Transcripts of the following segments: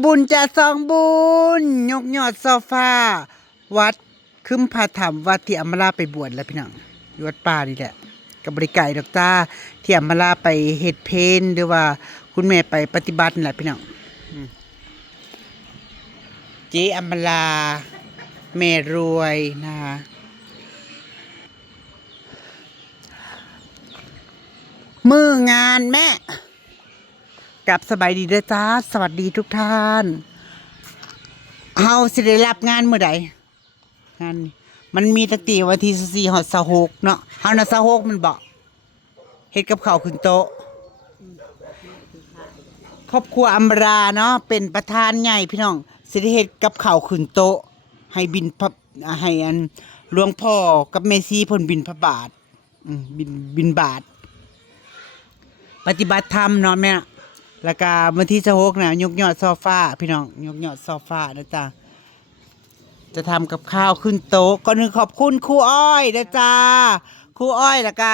ำบุญจะซองบุญยกยอดโซฟาวัดคึมพาธรรมวัดที่อำมาลาไปบวชแล้วพี่น้องอยู่วัดป่านี่แหละกับบริไก่ดอกจ้าที่อำมาลาไปเฮ็ดเพลหรือว่าคุณแม่ไปปฏิบัตินี่แหละพี่น้องเจ๊อำมาลาแม่รวยนะคะมืองานแม่กับสบายดีเด้อจ้าสวัสดีทุกท่านเฮาสิได้รับงานเมื่อใดงานมันมีตั้งแต่วันที่24 ฮอด 26เนาะเฮาน่ะ26มันบอกเฮ็ดกับข้าวขึ้นโต๊ะครอบครัวอัมราเนาะเป็นประธานใหญ่พี่น้องสิได้เฮ็ดกับข้าวขึ้นโต๊ะให้บินพระให้อันหลวงพ่อกับแม่ชีเพิ่นบินพระบาทบินบาทปฏิบัติธรรมเนาะแม่แล้วก็วันที่26น่ะยกยอดโซฟาพี่น้องยกยอดโซฟานะจ๊ะจะทำกับข้าวขึ้นโต๊ะก่อนหนึ่งขอบคุณครูอ้อยนะจ๊ะครูอ้อยแล้วก็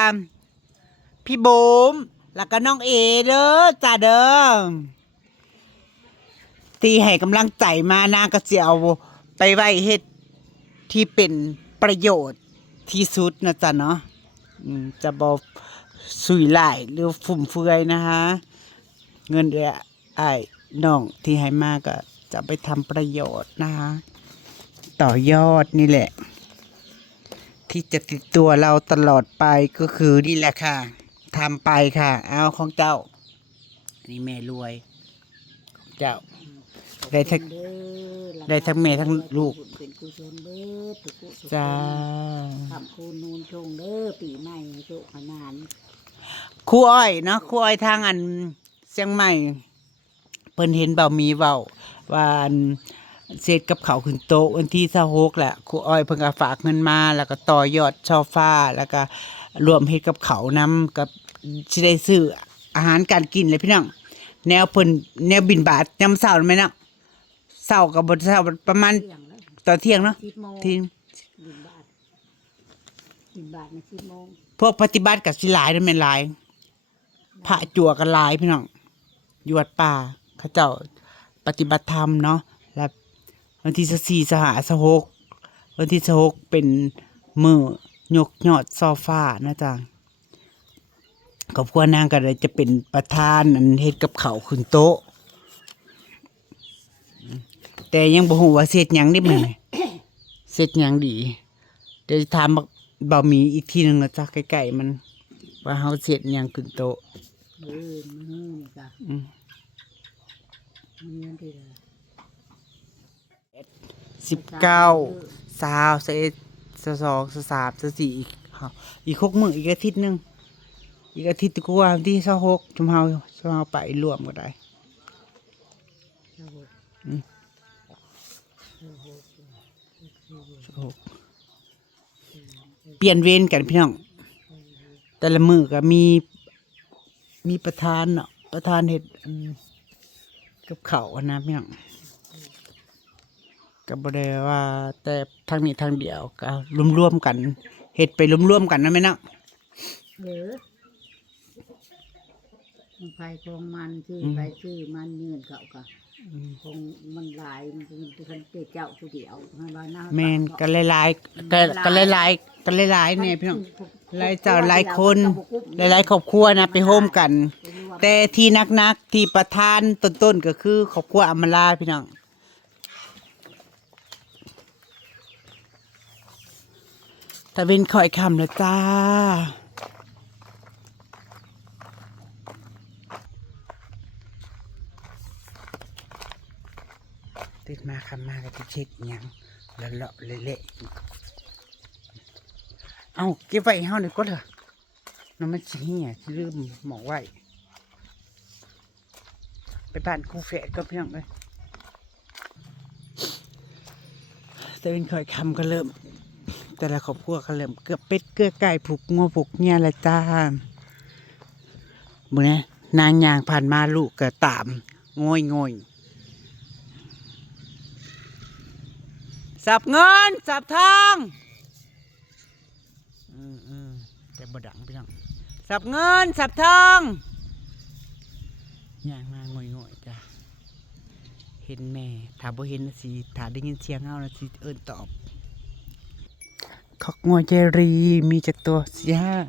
พี่โบมแล้วก็น้องเอเด้อจ้าเด้อที่ให้กำลังใจมานางก็จะเอาไปไว้เฮ็ดที่เป็นประโยชน์ที่สุดนะจ๊ะเนาะจะบอกสุยหลายหรือฟุ่มเฟือยนะคะเงินเดือไอ้น้องที่ให้มาก็จะไปทำประโยชน์นะคะต่อยอดนี่แหละที่จะติดตัวเราตลอดไปก็คือนี่แหละค่ะทำไปค่ะเอาของเจ้านี่แม่รวยเจ้าได้ทั้งแม่ทั้งลูกเป็นกุศลเบิดตุกุศลจ้าทำคูนูนชงเด้อปีใหม่โชคขนานครูอ้อยเนาะครูอ้อยทางอันเชียงใหม่เพิ่นเห็นเบามีเว้าว่าเสร็จกับเขาขึ้นโต๊ะวันที่26แหละครูอ้อยเพิ่นก็ฝากเงินมาแล้วก็ต่อยอดช่อฟ้าแล้วก็รวมเฮ็ดกับเขานำกับสิได้ซื้ออาหารการกินเลยพี่น้องแนวเพิ่นแนวบิณฑบาตยามเช้าแม่เนาะเช้าก็บ่เช้าประมาณตอนเที่ยงเนาะที่บิณฑบาตใน10 โมงพวกปฏิบัติก็สิหลายเด้อแม่นหลายพระจั่วก็หลายพี่น้องอยู่วัดป่าเขาเจ้าปฏิบัติธรรมเนาะแล้ววันที่24 25 26วันที่26เป็นมื้อยกยอดโซฟานะจ๊ะครอบครัวนางก็เลยจะเป็นประธานอันเฮ็ดกับข้าวขึ้นโต๊ะแต่ยังบ่ฮู้ว่าเสร็จหยังดิมื้อนี้เสร็จหยังดีเดี๋ยวจะถามบะหมี่อีกทีนึงนะจ๊ะใกล้ๆมันว่าเฮาเสร็จหยังขึ้นโต๊ะมื้อนี่จ้ะมื้อที่19 20 21 22 23 24อีก6 มื้ออีกอาทิตย์นึงอีกอาทิตย์กว่าวันที่26ชุมเฮาไปรวมก็ได้เปลี่ยนเวรกันพี่น้องแต่ละมื้อก็มีประธานเนาะประธานเฮ็ดกับข้าวนะพี่น้องก็บ่ได้ว่าแต่ทางนี้ทางเดียวก็รวมๆกันเฮ็ดไปรวมๆกันนะแม่เนาะมันไปของมันชื่อไปชื่อมันเงินเขาก็คงมันหลายมันเป็นเจ้าผู้เดียวแม่นก็หลายๆก็หลายๆเนี่ยพี่น้องหลายเจ้าหลายคนหลายๆครอบครัวนะไปโฮมกันแต่ที่นักๆที่ประธานต้นๆก็คือครอบครัวอำมาลาพี่น้องตะเวนค่อยค่ำแล้วจ้าตื่นมาคำมาก็จะเช็คอย่างแล้วเลาะเละๆเอาเก็บไว้ให้เฮาหน่อยก็เถอะน้ำมันสิเหี้ยลืมหมอกไว้ไปบ้านครูแฝดก็เพียงเลยแต่เป็นค่อยคำก็เริ่มแต่ละครอบครัวก็เริ่มเกือบเป็ดเกือบไก่ผูกงัวผูกเนี่ยละจ้าบุเนี่ยนางยางผ่านมาลูกก็ตามงอยสับเงินสับทองแต่บ่ดังพี่น้องสับเงินสับทองย่างมางอยจ้ะ เห็นแม่ถ้าบ่เห็นน่ะสิถ้าได้ยินเสียงเฮาน่ะสิเอิ้นตอบคอกงัวเจรีมีจักตัว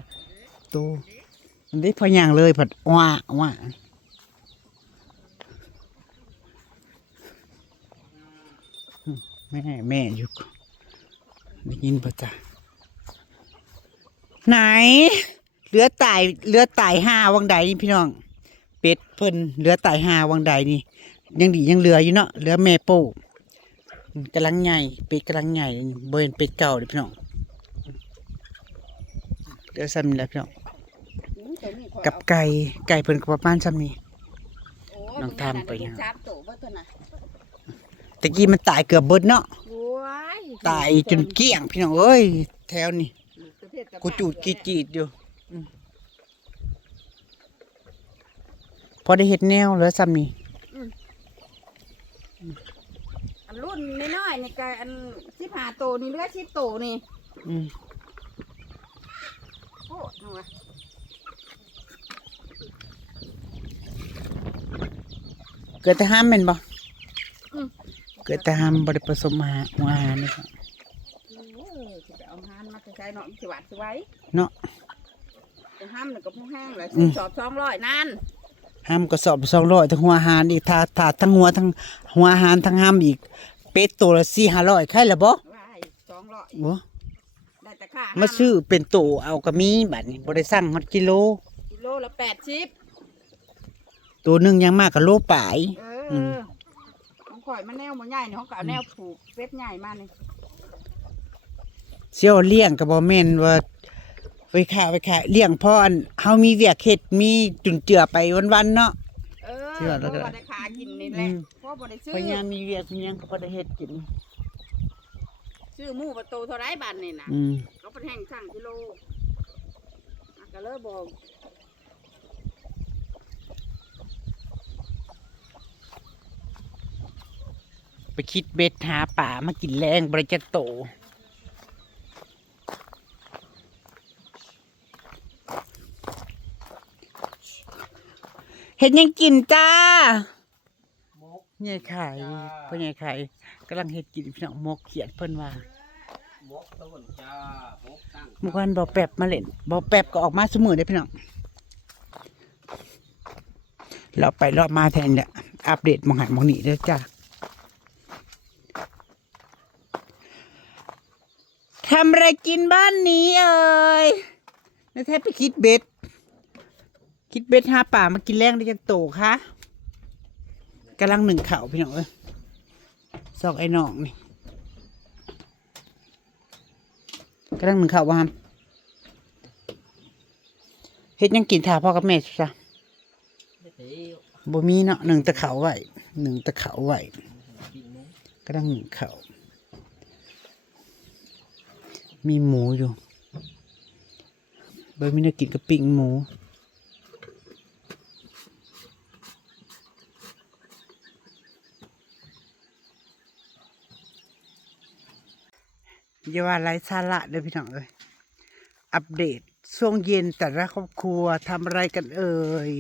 4-5ตัวอันนี้พอย่างเลยผัดว่าแม่อยู่ได้ยินป่ะจ๊ะไหนเหลือตาย5วังใดนี่พี่น้องเป็ดเพิ่นเหลือตาย5วังใดนี่ยังดียังเหลืออยู่เนาะเหลือแม่โป้กำลังใหญ่เป็ดกำลังใหญ่บ่เห็นเป็ดเก่าเด้อพี่น้องเหลือซ้ำนี่แหละพี่น้องกับไก่เพิ่นก็ประมาณซ้ำนี้น้องทำไปยังตะกี้มันตายเกือบเบิดเนาะตายจนเกลี้ยงพี่น้องเอ้ยแถวนี้กูจูดกีจีดอยู่พอได้เห็ดแนวเหลือซ้ำนี่ อันรุ่นน้อยๆนี่ก็อัน15โตนี่เหลือ10โตนี่โอ้หนูอะ เกิดแต่ห้ามเป็นบ่เกิดแต่ห้ามบริผสมอาหารนี่ครับ จะเอาห้ามมาใช้เนาะสิหวานสิไว้ เนาะ จะห้ามหนึ่งกับพวกแห้งเลยสอบ200นั่น ห้ามก็สอบ200ทั้งหัวอาหารอีกถ้าทั้งหัวอาหารทั้งห้ามอีกเป็ดตัวละ4-500ใครละบ่ ว่า200 โอ้ ได้แต่ค่า มาซื้อเป็นตัวเอาก็มีบัดนี้บ่ได้สั่งฮอดกิโล กิโลละ80ตัวหนึงยังมากก็โลปลาย ของข่อยมันแนวมันใหญ่เนี่ยเขาก็เอาแนวผูกเป็ดใหญ่มานี่ เสี่ยวเลี้ยงก็บ่แม่นว่าไว้ค่าเลี้ยงพออันเฮามีเวียกเฮ็ดมีจุนเจือไปวันๆเนาะ เพราะว่าได้ขากินนี่แหละเพราะบ่ได้ซื้อ พยายามมีเวียกมีหยังก็บ่ได้เฮ็ดกิน ซื้อหมูประตูเท่าไรบาทนี่นะเขาเป็นแห้งสั่งกิโลก็เลยบอก ไปคิดเบ็ดหาป่ามากินแรงบริจักโตเห็นยังกินจ้าใหญ่ไข่พ่อใหญ่ไข่กำลังเห็ดกินพี่น้องมกเขียดเพิ่นว่าเมื่อวานบอแป๊บมาเล่นบอแป๊บก็ออกมาเสมอได้พี่น้องเราไปรอบมาแทนเนี่ยอัปเดตมองหันมองหนีเด้อจ้าทำอะไรกินบ้านนี้เอ่ยแล้วแทบไปคิดเบ็ดหาป่ามากินแรงได้จังโตคะกำลังหนึ่งเข่าพี่น้องเอ้ยซอกไอ้น้องนี่กำลังหนึ่งเข่าว่าเฮ็ดยังกินถ่าพ่อกับแม่จ้ะบ่มีเนาะหนึ่งตะเข่าไว้กำลังหนึ่งเข่ามีหมูอยู่เบอร์มีนักกินกับปิ้งหมูอย่าว่าไร้สาระเลยพี่น้องเอ้ยอัปเดตช่วงเย็นแต่ละครอบครัวทำอะไรกันเอ่ย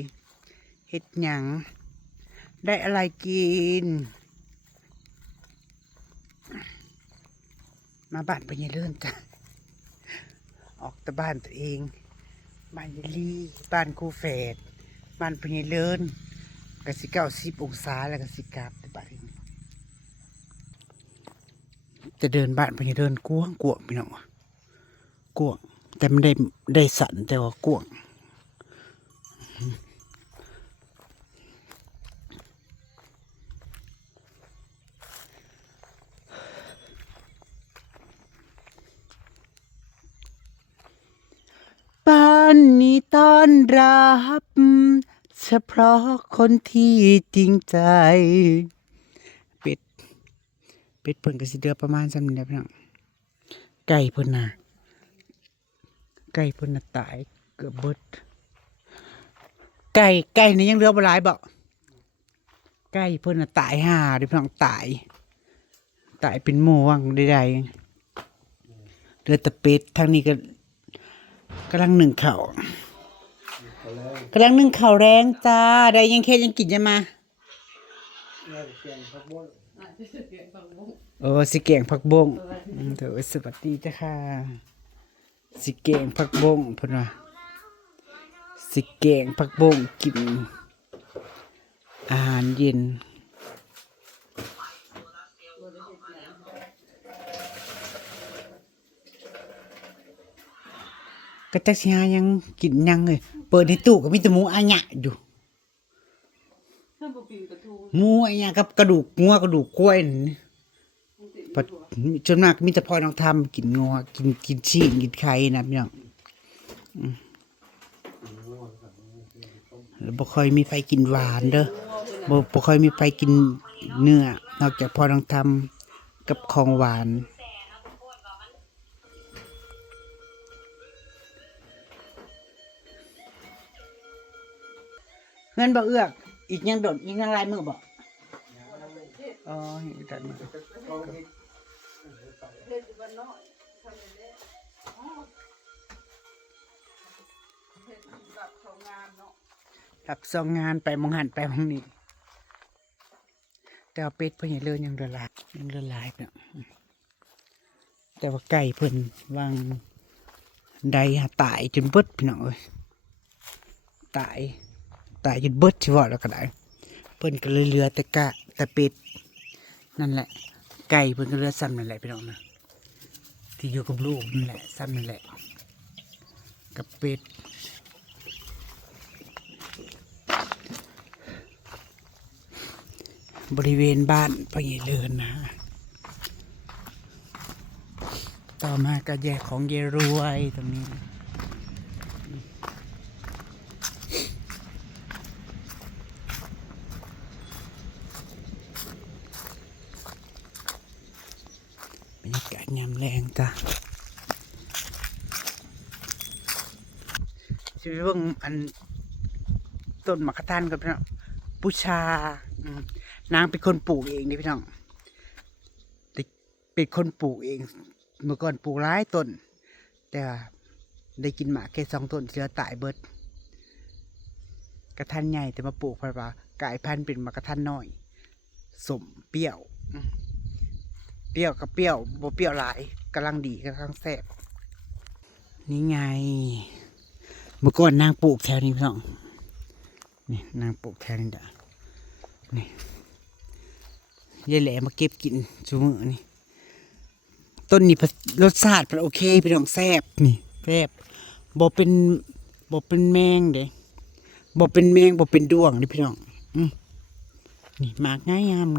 เฮ็ดหยังได้อะไรกินมาบ้านไปยังเลื่อนจ้ะออกแต่บ้านตัวเองบ้านยายลี่บ้านครูแฝดบ้านไปยังเลื่อนกสิ90 องศาแล้วกสิกลับแต่บ้านนี้จะเดินบ้านไปยังเดินกวางพี่น้องกวางแต่ไม่ได้สั่นแต่ว่ากวางบ้านนี้ต้อนรับเฉพาะคนที่จริงใจเป็ดเพิ่นก็สิเดือประมาณ3 เดือนพี่น้องไก่เพิ่นน่ะตายเกือบเบิดไก่นี่ยังเหลือบ่หลายบ่ไก่เพิ่นน่ะตายเด้พี่น้องตายเป็นหมู่วังใดๆเหลือแต่เป็ดทางนี้ก็กำลังนึ่งข้าวแรงจ้าได้ยังแค่ยังกินจะมา สิแกงผักบงเดี๋ยวสวัสดีจ้ะค่ะสิแกงผักบงพุ่นว่าสิแกงผักบงกินอาหารเย็นก็จักสิหายังกินยังเลยเปิดในตู้ก็มีแต่หมูอาหยะอยู่หมูอาหยะกับกระดูกงัวกระดูกกล้วยนี่ปัดจนมากมีแต่พ่อน้องทำกินงัวกินชีสกินไข่นะพี่น้องแล้วบ่ค่อยมีไผกินหวานเด้อบ่ค่อยมีไผกินเนื้อนอกจากพ่อน้องทำกับของหวานเงินบ่เอื้อกอีกยังโดดอีกยังลายมือบ่อ๋อเห็นกันมารับสองงานไปมองหันไปมองนี่แต่ว่าเป็ดเพิ่นเลื่อนยังละลายเนาะแต่ว่าไก่เพิ่นวางใดหาตายจนเบิดพี่น้องเอ้ยตายจนเบิดสิว่าแล้วก็ได้เพิ่นก็เลยเหลือแต่กะแต่เป็ดนั่นแหละไก่เพิ่นก็เหลือซ้ำนั่นแหละพี่น้องนะที่อยู่กับลูกนั่นแหละซ้ำนั่นแหละกับเป็ดบริเวณบ้านพ่อใหญ่เลินนะต่อมาก็แยกของเยรวยตรงนี้บรรยากาศยามแรงจ้ะชีวิตเบิ่งอันต้นมะขามกับพี่น้องปูชานางเป็นคนปลูกเองนี่พี่น้องเป็นคนปลูกเองเมื่อก่อนปลูกหลายต้นแต่ได้กินหมากแค่2 ต้นเสือตายเบิดกระทันใหญ่แต่มาปลูกเพราะว่ากลายพันธุ์เป็นมะกระทันน้อยสมเปรี้ยวกับเปรี้ยวบ่เปรี้ยวหลายกำลังดีกำลังแซ่บนี่ไงเมื่อก่อนนางปลูกแถวนี้พี่น้องนี่นางปลูกแถวนี้จ้ะนี่ยายแหล่มาเก็บกินชูมือนี่ต้นนี้รสชาติมันโอเคพี่น้องแซ่บนี่แซ่บบ่เป็นแมงเด้บ่เป็นแมงบ่เป็นด้วงนี่พี่น้องนี่หมากง่ายงาม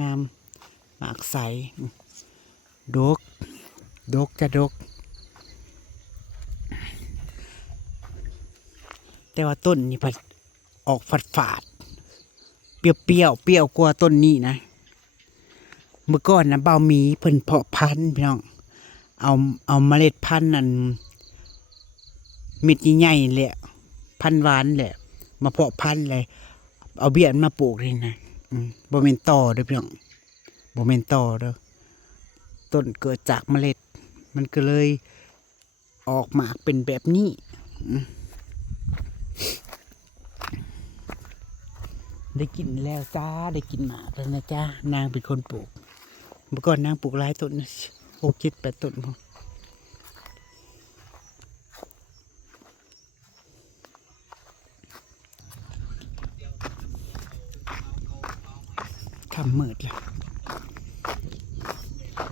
หมากใสดกจะดกแต่ว่าต้นนี่พัดออกฝาดเปรี้ยวกว่าต้นนี้นะเมื่อก่อนนะเบาหมีเพิ่นเพาะพันธุ์พี่น้องเอาเมล็ดพันธุ์นั่นเม็ดใหญ่ๆแหละพันธุ์หวานแหละมาเพาะพันธุ์เลยเอาเบี้ยมาปลูกเลยนะบ่แม่นต่อเด้อพี่น้องบ่แม่นต่อเด้อต้นเกิดจากเมล็ดมันก็เลยออกหมากเป็นแบบนี้ได้กินแล้วจ้าได้กินหมากแล้วนะจ้านางเป็นคนปลูกเมื่อก่อนนางปลูกหลายต้น6 7 8 ต้นทำมืดเลย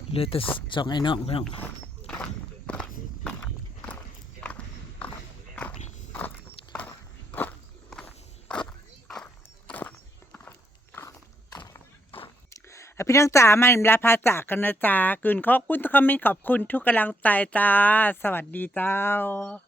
เหลือแต่2 ไอ้น้องพี่น้องพี่น้องจ๋ามาลาพาจากกันนะจ๊ะขอบคุณทุกคอมเมนต์ขอบคุณทุกกำลังใจจ้าสวัสดีเจ้า